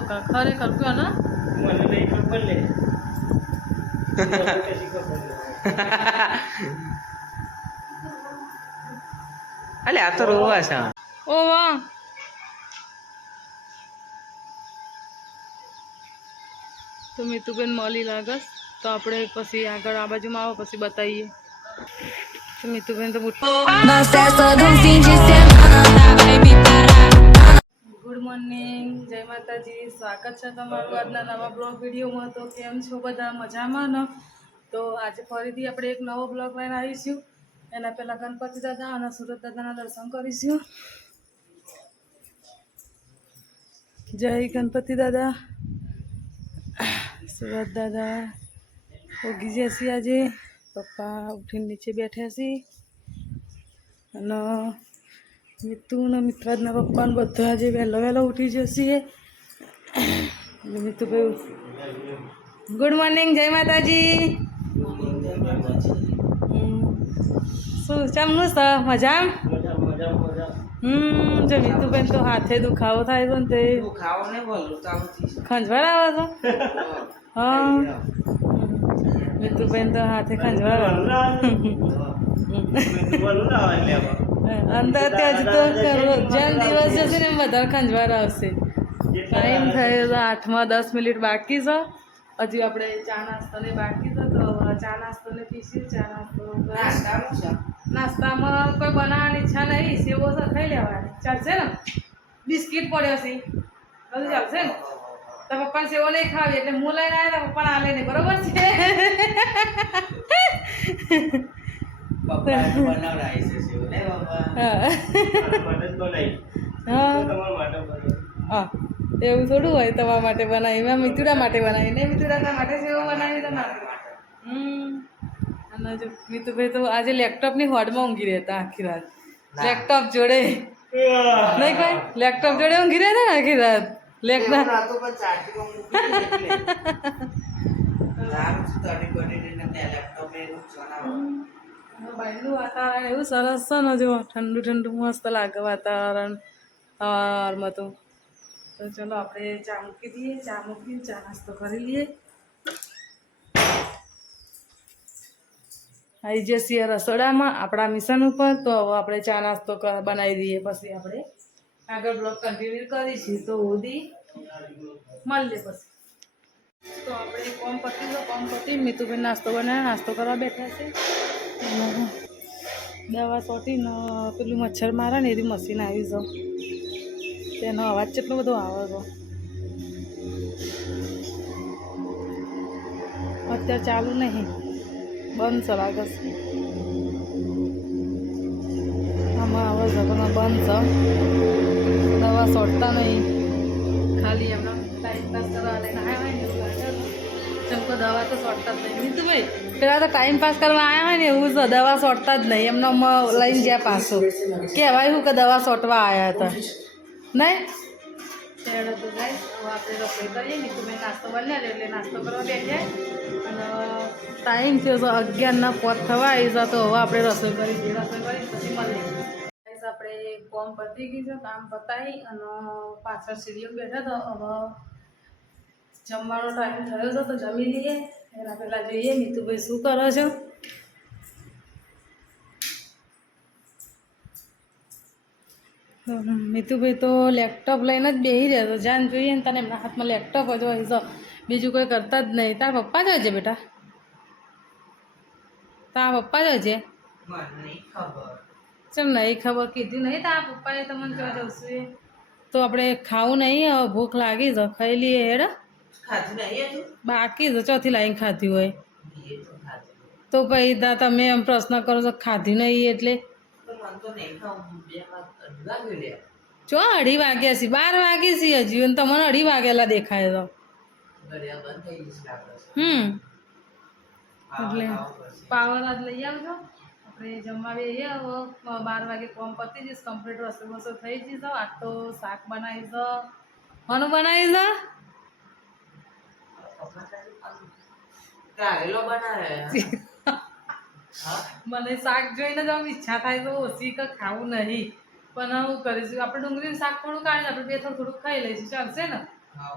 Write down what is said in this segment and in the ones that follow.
પપ્પા ખરેખર કયો ને મને નહીં ખબર લે અલે આ તો રોવા છે ઓ વાહ તો મીતુબેન મોલી લાગસ તો આપણે પછી આગળ આ બાજુમાં આવો પછી બતાવીએ તો મીતુબેન તો ગુડ મોર્નિંગ જય માતાજી સ્વાગત છે તમારું આજના નવા બ્લોગ વિડીયોમાં તો કેમ છો બધા મજામાં ને તો આજે ફરીથી આપણે એક નવો બ્લોગ લઈને આવીશું એના પહેલાં ગણપતિ દાદા અને સુરત દાદાના દર્શન કરીશું જય ગણપતિ દાદા સુરત દાદા ઉગી જશે આજે પપ્પા ઉઠીને નીચે બેઠ્યા છે અને મિતુ ને મિત્રાજના પપ્પાને બધા આજે વહેલા વહેલા ઉઠી જશે મિતુભાઈ ગુડ મોર્નિંગ જય માતાજી શું ચમનું છે મજા જો મિતુબેન તો હાથે દુખાવો થાય છે ને તે ખંજવાળ આવે છે હા મિતુબેન તો હાથે ખંજવાળ અંદર ત્યાં હજુ તો જેમ દિવસ જશે ને એમ વધારે ખંજવાળ આવશે ટાઈમ થયો તો 8-10 મિનિટ બાકી છે હજી આપણે ચા નાસ્તાને બાકી છે તો ચા નાસ્તોને પીશું ચા નાસ્તો નાસ્તામાં કોઈ બનાવવાની ઈચ્છા નહીં સેવો છે ખાઈ લેવાની ચાલશે ને બિસ્કિટ પડ્યો છે બધું ચાલશે ને તો પપ્પાને સેવો નહીં ખાવી એટલે હું લઈને આવ્યા તો પપ્પાને હાલે નહીં બરોબર છે હા એવું થોડું હોય તમારા માટે બનાવી મેં મિતુડા માટે બનાવી નહીં મિતુડા માટે સેવો બનાવી તો ના અને જો મિતુભાઈ તો આજે લેપટોપની હોડમાં ઊંઘી રહેતા આખી રાત લેપટોપ જોડે નહીં કોઈ લેપટોપ જોડે ઊંઘી રહેતા ને આખી રાત લેપટોપ બહારનું વાતાવરણ એવું સરસ છે ને જો ઠંડુ ઠંડુ મસ્ત લાગે વાતાવરણ સવારમાં તો ચલો આપણે ચા મૂકી દઈએ ચા મૂકીને ચા નાસ્તો કરી લઈએ આવી જઈએ રસોડામાં આપણા મિશન ઉપર તો હવે આપણે ચા નાસ્તો બનાવી દઈએ પછી આપણે આગળ બ્લોગ કન્ટિન્યુ કરીશું તો ઉધી મળીએ પછી તો આપણે કોમ પતી મિતુભાઈ નાસ્તો બનાવ્યો નાસ્તો કરવા બેઠા છે દવા સોટીને પેલું મચ્છર મારે ને એની મશીન આવી જાઉં તેનો અવાજ કેટલો બધો આવે છે અત્યારે ચાલુ નહીં બંધ છે લાગે છે આમાં આવે છે પણ બંધ છે દવા સોટતા નહીં ખાલી એમના ટાઈમ પાસ કરવા લઈને આવ્યા હોય ને એવું લાગે ચમકો દવા તો સોટતા જ નહીં તો ભાઈ પેલા તો ટાઈમ પાસ કરવા આવ્યા હોય ને એવું છે દવા સોટતા જ નહીં એમનો લઈને ગયા પાછો કહેવાય શું કે દવા સોટવા આવ્યા હતા નહીં ત્યારે તો જાય હવે આપણે રસોઈ કરીએ ને તો મેં નાસ્તો બનાવ્યો એટલે નાસ્તો કરવા બેઠ્યા અને ટાઈમ થયો તો 11:05 થવા આવી જાય તો હવે આપણે રસોઈ કરી પછી મળીએ આપણે કોમ પતી ગયું છે કામ પતાવી અને પાછળ સીડીઓ બેઠા તો હવે જમવાનો ટાઈમ થયો છે તો જમી લઈએ એના પહેલાં જોઈએ મિતુભાઈ શું કરો છો મિતુભાઈ તો લેપટોપ લઈને જ બેસી રહ્યા તો જાન જોઈએ ને તને એમના હાથમાં લેપટોપ જ હોય તો બીજું કોઈ કરતા જ નહીં તારા પપ્પા જ હોય છે બેટા તારા પપ્પા જ હોય છે ચલ નહીં ખબર કીધું નહીં તારા પપ્પાએ તમને કહેવા જશું તો આપણે ખાવું નહીં હવે ભૂખ લાગી છે ખાઈ લઈએ હેડ બાકી છે ચોથી લાઈન ખાધી હોય તો પછી તમે એમ પ્રશ્ન કરો છો ખાધી નહીં એટલે ચો 2:30 વાગ્યા છે 12 વાગે છે હજી અને તમને 2:30 વાગેલા દેખાય તો એટલે પાવર જ લઈ આવજો આપણે જમવા બેસીએ હવે 12 વાગે કોમ પતી જઈશ કમ્પ્લીટ રસોઈ વસો થઈ જઈશ આજ તો શાક બનાવી દો કોનું બનાવી દો મને શાક જોઈને જ આમ ઈચ્છા થાય તો ઓછી કે ખાવું નહીં પણ હું કરીશું આપણે ડુંગળીનું શાક થોડું કાઢીને આપણે બે થોડું ખાઈ લઈશું ચાલશે ને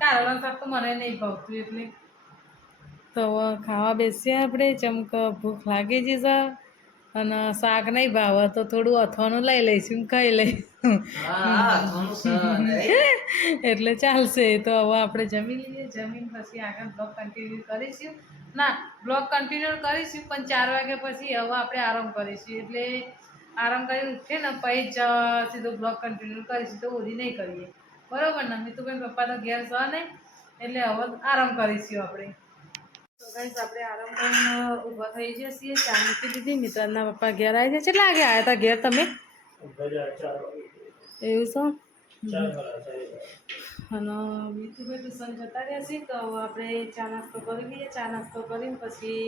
કારેલાનું શાક તો મને નહીં ભાવતું એટલે તો હવે ખાવા બેસીએ આપણે ચમક ભૂખ લાગી જશે અને શાક નહીં ભાવે તો થોડું અથવાનું લઈ લઈશું ખાઈ લઈશું એટલે ચાલશે તો હવે આપણે જમી લઈએ જમીન પછી આગળ બ્લોગ કન્ટિન્યુ કરીશું ના બ્લોગ કન્ટિન્યુ કરીશું પણ 4 વાગ્યા પછી હવે આપણે આરામ કરીશું એટલે આરામ કરીને ઉઠીએ ને પછી જ સીધો બ્લોગ કન્ટિન્યુ કરીશું તો ઓછી નહીં કરીએ બરાબર ને મિતુબેન પપ્પા તો ઘેર છે નહીં એટલે હવે આરામ કરીશું આપણે તો ગાઈસ આપણે આરામ કરીને ઊભા થઈ જઈએ છીએ ચા મૂકી દીધી મિત્રના પપ્પા ઘેર આવી જાય કેટલા વાગે આવ્યા હતા ઘેર તમે એવું છે અને મિતુભાઈ ટ્યુશન જતા રહ્યા છીએ તો હવે આપણે ચા નાસ્તો કરી લઈએ ચા નાસ્તો કરીને પછી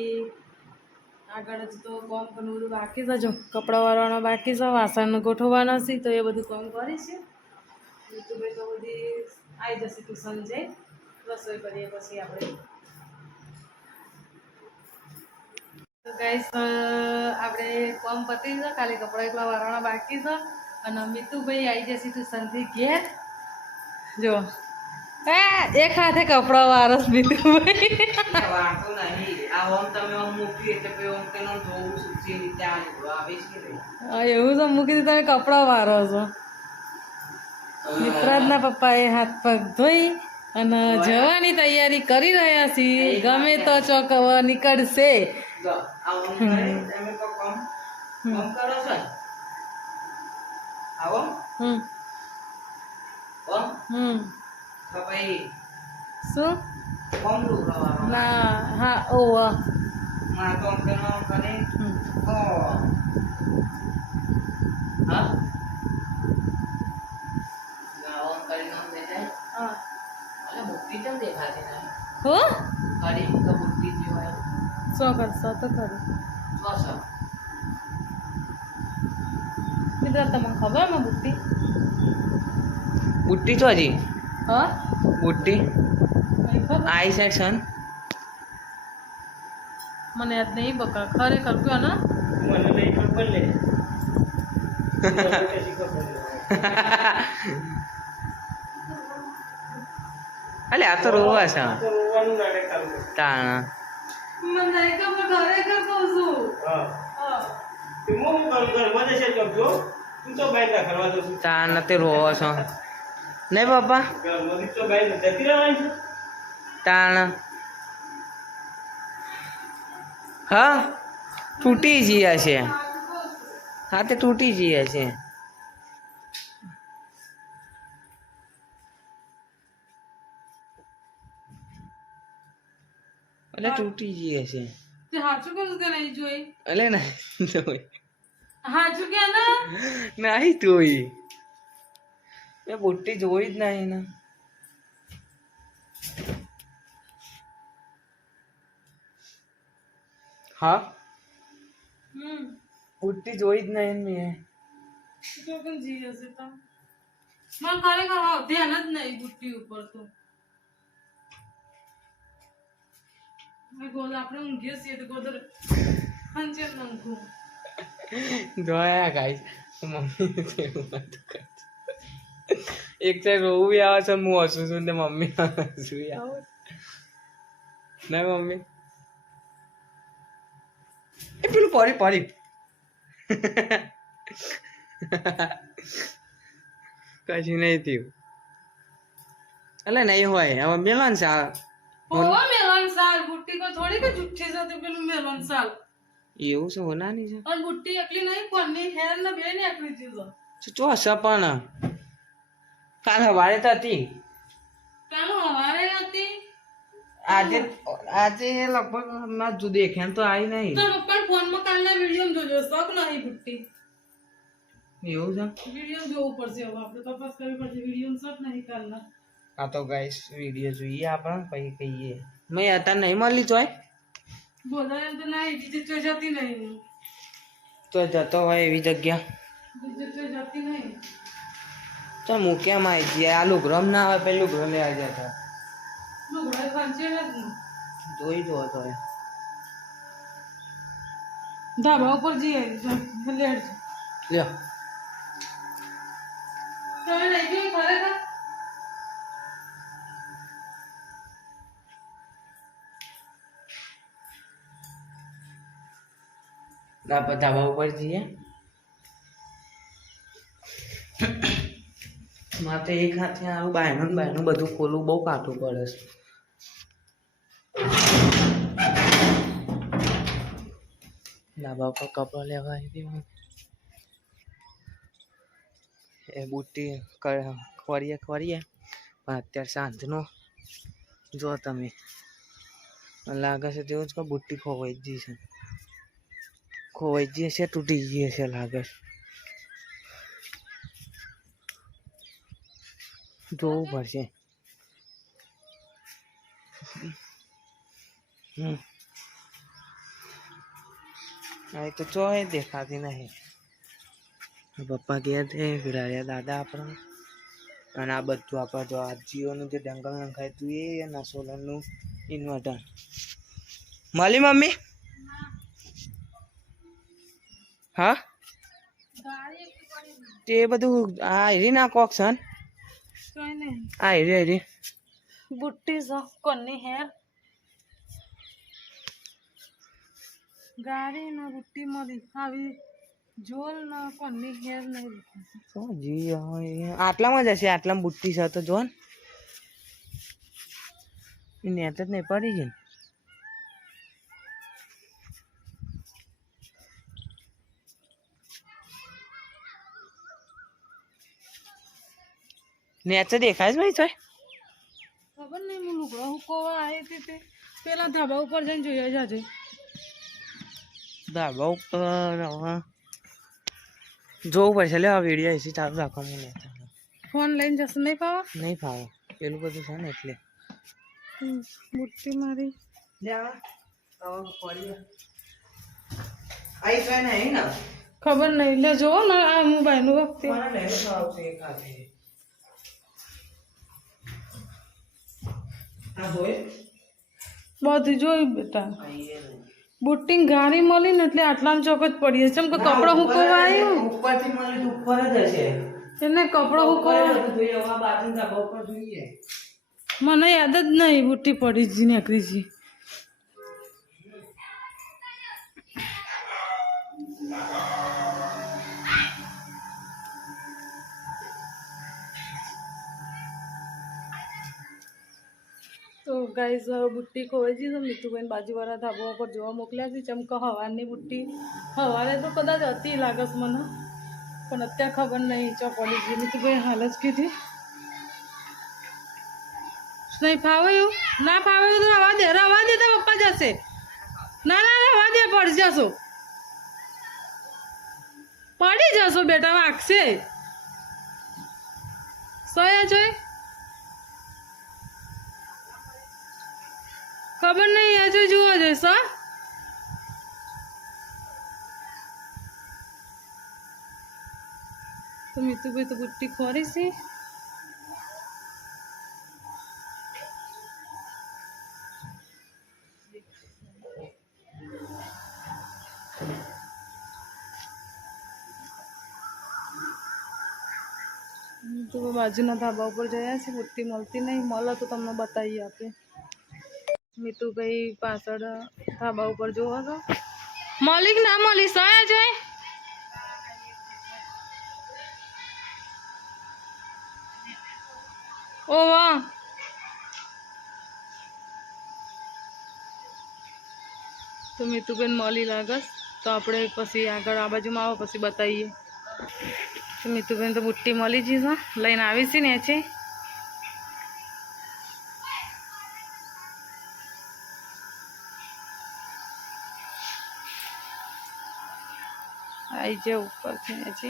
આગળ જ તો કામ પણ બધું બાકી છે જો કપડાં વાળવાના બાકી છે વાસણ ગોઠવવાના છે તો એ બધું કામ કરીશું મિતુભાઈ તો બધી આવી જશે ટ્યુશન જઈ રસોઈ કરીએ પછી આપણે તો ગાઈસ આપણે કામ પતી છે ખાલી કપડાં એકલા વાળવાના બાકી છે અને મિતુભાઈ આવી જશે ટ્યુશનથી ઘેર જો એક હાથે કપડાં વારસ મિતુભાઈ એવું તો મૂકી તમે કપડાં વારો છો મિત્રાજના પપ્પાએ હાથ પગ ધોઈ અને જવાની તૈયારી કરી રહ્યા છીએ ગમે તો ચોક નીકળશે શું ના હા ઓ શું કરશો તો ખરું મિત્ર તમને ખબર માં બુટ્ટી બુટ્ટી તો હજી હા બુટ્ટી આઈ સાઈડ સન મને યાદ નહીં બકા ખરેખર કયો ને મને નહીં ખબર લે અલે આ તો રોવા છે તાણા મને નહીં ખબર ખરેખર કહું છું તાણ તે રોવો છો નહીં બાપા તાણ હા તૂટી ગયા છે હા તે તૂટી ગયા છે એટલે તૂટી ગયા છે તે હાચું કહું કે નહીં જોઈ એટલે ના જોઈ હાચું કે ને નહીં જોઈ એ બુટ્ટી જોઈ જ નહીં ને હા બુટ્ટી જોઈ જ નહીં મેં તો પણ જી હશે તો મને ખરેખર હા ધ્યાન જ નહીં બુટ્ટી ઉપર તો ગોદ આપણે ઊંઘીએ છીએ તો ગોદર હંચે ઊંઘું જોયા ગાઈસ મમ્મી એક સાઈડ રોવું બી આવે છે હું હસું છું ને મમ્મી હસું આવે ના મમ્મી એ પેલું પડી પડી કશું નહીં થયું એટલે નહીં હોય હવે મેલન સા હોવા મેલન સાલ બુટ્ટી કો થોડી કે જુઠ્ઠી સાથે પેલું મેલન સાલ એવું છે હોનાની છે અને બુટ્ટી એકલી નહીં કોની હેર ને બે ને એકલી ચીજો ચો સપણ કાલ હવારે તો હતી કાલ હવારે હતી આજે આજે લગભગ હમણાં જ દેખ્યા તો આવી નહીં તો પણ ફોન માં કાલના વિડિયો જોજો શોખ નહીં બુટ્ટી એવું છે વિડિયો જોવું પડશે હવે આપણે તપાસ કરવી પડશે વિડિયો શોખ નહીં કાલના આ તો ગાઈસ વિડિયો જોઈએ આપણે પછી કહીએ મેં અત્યારે નહીં મળી જોય બોલાય તો નહીં બીજી તો જતી નહીં તો જતો હોય એવી જગ્યા બીજી તો જતી નહીં તો મૂક્યામાં આવી જઈએ આ લુગરમ ના આવે પેલું લુગરો લઈ આવી જતા લુગડા ખંચે જ જોઈ જો તો ધાબા ઉપર જઈએ લેટ લ્યો તમે નહીં જોઈ ખરેખર આપણે ધાબા ઉપર જઈએ. મારે તો એક હાથે આવું બાયનું બધું ખોલવું બહુ કાઠું પડે છે. ધાબા ઉપર કપડાં લેવા આવી હતી એ બુટ્ટી ખોરીએ પણ અત્યારે સાંજનો જો તમે લાગે છે તેવું જ કે બુટ્ટી ખોવાઈ ગઈ છે. ખોવાઈ ગઈ છે, તૂટી ગઈ છે લાગે છે. જોવું પડશે. અહીં તો ચોય દેખાતી નહીં. પપ્પા ગયા છે ફિરાયા દાદા આપણા. અને આ બધું આપણે જો આ જીઓનું જે ડંગલ નખાય હતું એ અને સોલરનું ઇન્વર્ટર મળી મમ્મી. હા તે બધું આ હેરી ના કોક છે આ હેરી બુટ્ટી છે કોની હેર ગાડી ના બુટ્ટી મળી આવી જોલ ના કોની હેર નહીં જી આટલામાં જ હશે. આટલામાં બુટ્ટી છે તો જો ને નેટ જ નહીં પડી ગઈ. નેચ દેખાય છે ભાઈ. ખબર નહીં હું લુગડા હુકવા આવી હતી તે પેલા ધાબા ઉપર જઈને જોયા જાજે. ધાબા ઉપર જોવું પડશે. લે આ વિડીયો એસી ચાલુ રાખો. હું ફોન લઈને જશે નહીં ફાવા નહીં ફાવે પેલું બધું છે ને એટલે બુટ્ટી મારી ખબર નહીં. લે જો ને આ મોબાઈલ નું વખતે બધું જોયું બેટા. બુટ્ટી ગાડી મળી ને એટલે આટલામાં ચોક જ પડી છે. કે કપડો હુકવા આવ્યું ઉપરથી મળી તો ઉપર જ હશે. એને કપડો હુકવા મને યાદ જ નહીં. બુટ્ટી પડી જી નીકળી જી. તો ગાઈઝ બુટ્ટી ખોવાઈ ગઈ તો મીતુભાઈ બાજુવાળા ધાબા ઉપર જોવા મોકલ્યા છે. ચમક હવારની બુટ્ટી હવારે તો કદાચ હતી લાગે છે મને પણ અત્યારે ખબર નહીં ચો પડી ગઈ. મીતુભાઈ હાલ જ કીધી નહીં ફાવે એવું ના ફાવે એવું તો રવા દે તો પપ્પા જશે. ના રવા દે પડી જશો બેટા વાગશે. સોયા જોઈ ખબર નહીં હજુ જુઓ જોઈશ. તો મીતુભાઈ તો બુટ્ટી ખોરી છે. તો બાજુના ધાબા ઉપર જયા છે. બુટ્ટી મળતી નહીં. મળે તો તમને બતાવીએ આપણે. મીતુભાઈ પાછળ ધાબા ઉપર જોવા તો મલિક ના મળી સાયા જાય. ઓ વાહ તો મીતુબેન મળી લાગસ. તો આપણે પછી આગળ આ બાજુમાં આવો પછી બતાવીએ. તો મીતુબેન તો બુટ્ટી મળી જશે લઈને આવી છે ને છે. आई जाए ऊपर से नीचे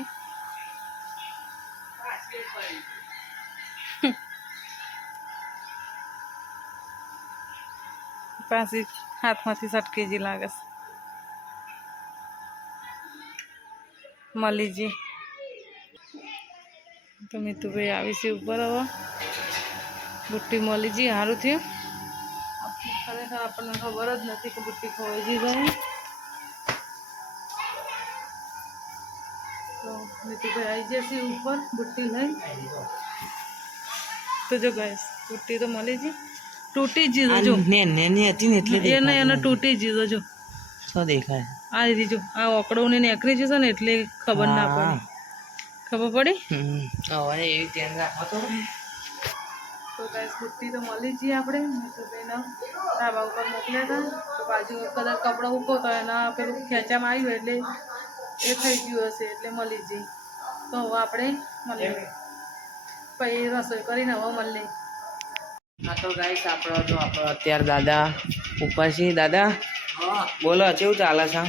पासी हाथ में सटके जी लागे मली जी. तो मीतू भाई आई से ऊपर हवा बुट्टी मली जी हारू थी. खरेखर अपन खबर ज नहीं कि बुट्टी खोई जी जाए. तो मीतू भाई आई जैसी ऊपर बुट्टी लई. तो जो गैस बुट्टी तो मली जी. तूटी जी जो ने ने ने હતી ને એટલે એ ને એને તૂટી જીજો જો શું દેખાય? આ રીતે જો આ ઓકડોને નેકરી જશે ને એટલે ખબર ના પડે. ખબર પડી? હવે એવી ધ્યાન રાખો તો. તો ગાઈસ બુટ્ટી તો મળી જઈએ આપણે તો બેના ધાબા ઉપર મોકલ્યા હતા તો બાજુ કદાચ કપડાં ઉકો તો એના પેલું ખેંચામાં આવ્યું એટલે એ થઈ ગયું હશે એટલે મળી જઈએ. તો હવે આપણે મળીએ પછી રસોઈ કરીને હવે મળીએ. હા તો ગાઈસ આપણો અત્યારે દાદા ઉપર છે. દાદા બોલો કેવું ચાલે છે?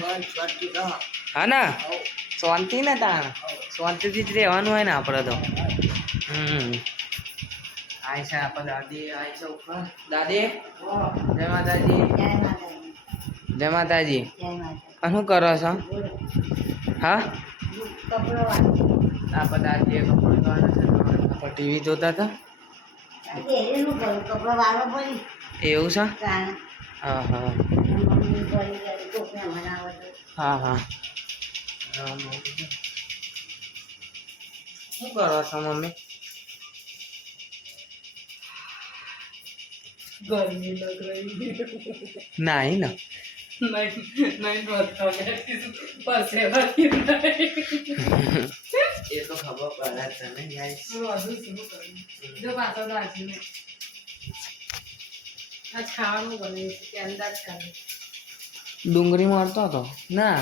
હા ના શાંતિ ને તાણ શાંતિથી જ રહેવાનું હોય ને આપણે તો. આય છે આપણે દાદી આય છે ઉપર. દાદી જય માતાજી. જય માતાજી. શું કરો છો? હા આપણે દાદીએ કપડું ધોવાના છે આપણે ટીવી જોતા હતા. એવું છે? હા હા હા હા. શું કરો છો મમ્મી? ગરમી લગ રહી નહીં ને એ તો ખબર પડે છે ને ગાઈસ. જો પાછો દાજીને આ ખાવાનું બને છે અંદાજ કાઢે. ડુંગળી મળતો હતો ના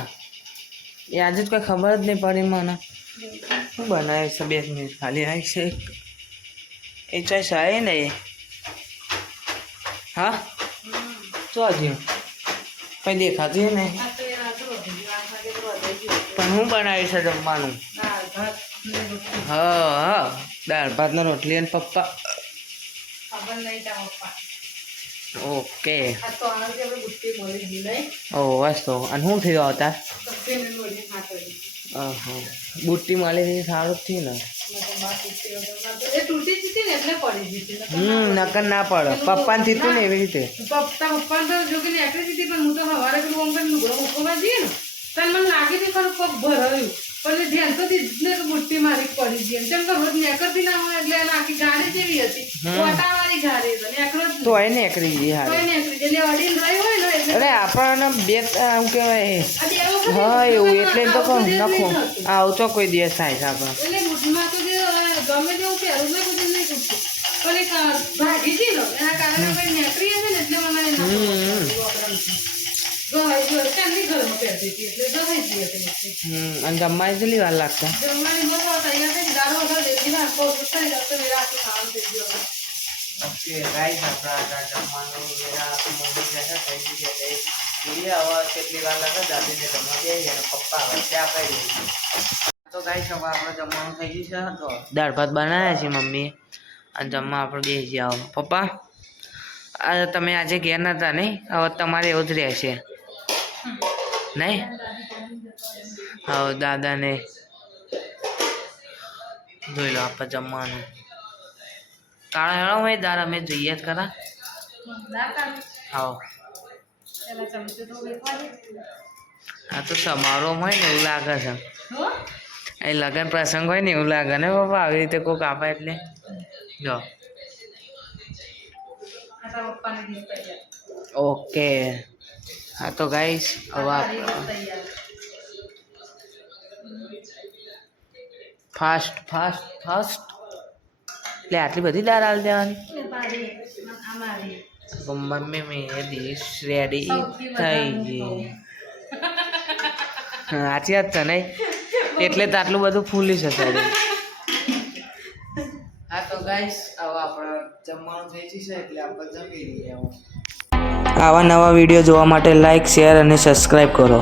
એ આજે જ કોઈ ખબર જ નહીં પડી મને. શું બનાવે છે? 2 મિનિટ ખાલી આવી છે. એ ચોઈસ આવે ને એ હા શું હજુ કંઈ દેખાતું ને પણ હું બનાવી છે જમવાનું? હા હા દાળ ભાત ને રોટલી અને પપ્પા. ઓકે ઓ વાસ્તો અને શું થયું હતા? બુટ્ટી મળી હતી સારું જ થયું ને. નકર ના પડે પપ્પાને થયું ને એવી રીતે. પપ્પા તો જો કે નીકળી દીધી પણ હું તો સવારે પેલું આમ કરીને લુગડો મૂકવા જઈએ ને ત્યારે મને લાગી હતી ખરું પગ ભરાયું પણ ધ્યાન તો દીધને તો બુટ્ટી મારી પડી ગઈ કેમ કે રોજ નીકળતી ના હોય એટલે એને આખી ગાડી જેવી હતી વાળી ગાડી હતી નીકળો તો એ નીકળી ગઈ હારી. એટલે અડીને રહી હોય ને એટલે અરે આપણને બે શું કહેવાય હા એવું એટલે તો કહું નખો આવું તો કોઈ દિવસ થાય છે આપણે. એટલે બુટ્ટીમાં તો જે ગમે તેવું પહેરું ને બધું નહીં પૂછતું પણ એક ભાગી હતી ને એના કારણે કઈ નીકળી હશે ને એટલે મને અને જમવા કેટલી વાર લાગશે? કેટલી વાર લાગે દાદીને જમવા દે અને પપ્પા વચ્ચે આપણે તો ગાઈસ હવે આપણે જમવાનું થઈ ગયું છે. તો દાળ ભાત બનાવ્યા છે મમ્મીએ અને જમવા આપણે બેસી આવો. પપ્પા આ તમે આજે ઘેર નતા નહીં હવે તમારે એવું જ રહેશે નહીં? હવે દાદાને જોઈ લો આપણે જમવાનું કાળા હેળો હોય દાર અમે જોઈએ જ ખરા. હા આ તો સમારોહ હોય ને એવું લાગે છે. એ લગ્ન પ્રસંગ હોય ને એવું લાગે ને બાપા આવી રીતે કોઈક આપે એટલે જો. ઓકે હા તો ગાઈસ હવે ફાસ્ટ ફાસ્ટ ફાસ્ટ એટલે આટલી બધી દાળ હાલ દેવાની? મમ્મી મેં ડીશ રેડી થઈ ગઈ. સાચી વાત છે નહીં એટલે તો આટલું બધું ફૂલી છે. હા તો ગાઈસ હવે આપણે જમવાનું થઈ જશે એટલે આપણે જમી લઈએ. આવા નવા વિડીયો જોવા માટે લાઈક શેર અને સબસ્ક્રાઈબ કરો.